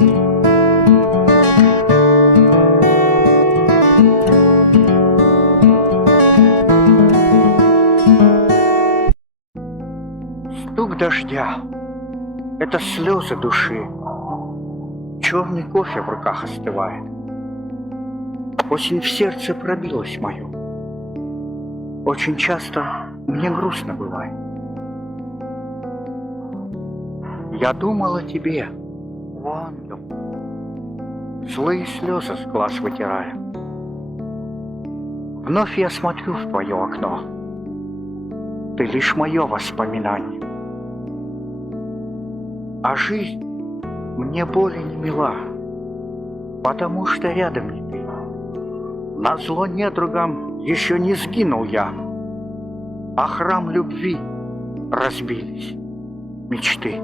Стук дождя — это слезы души. Черный кофе в руках остывает. Осень в сердце пробилась мою. Очень часто мне грустно бывает. Я думал о тебе, о ангел, злые слезы с глаз вытирая. Вновь я смотрю в твое окно. Ты лишь мое воспоминание. А жизнь мне более не мила, потому что рядом не ты. Назло недругам еще не сгинул я, а храм любви разбились мечты.